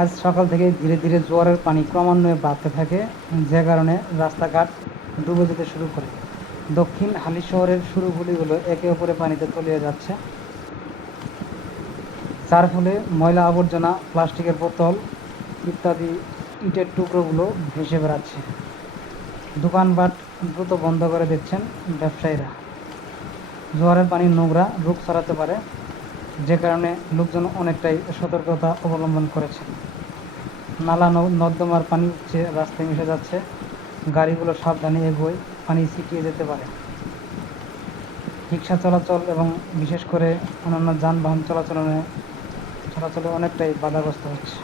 আজ সকাল থেকে ধীরে ধীরে জোয়ারের পানি ক্রমান্বয়ে বাড়তে থাকে, যে কারণে রাস্তাঘাট ডুবে যেতে শুরু করে। দক্ষিণ হালি শহরের শুরুগুলিগুলো একে অপরে পানিতে তলিয়ে যাচ্ছে। যার ফলে ময়লা আবর্জনা, প্লাস্টিকের বোতল ইত্যাদি ইটের টুকরোগুলো ভেসে বেড়াচ্ছে। দোকানপাট দ্রুত বন্ধ করে দিচ্ছেন ব্যবসায়ীরা। জোয়ারের পানি নোংরা রোগ ছড়াতে পারে যে কারণে লোকজন অনেকটাই সতর্কতা অবলম্বন করেছে। নালা নর্দমার পানি উঠছে রাস্তায় মিশে যাচ্ছে, গাড়িগুলো সাবধানে এগোয়, পানি ছিটিয়ে যেতে পারে। রিক্সা চলাচল এবং বিশেষ করে অন্যান্য যানবাহন চলাচলে চলাচলে অনেকটাই বাধাগ্রস্ত হচ্ছে।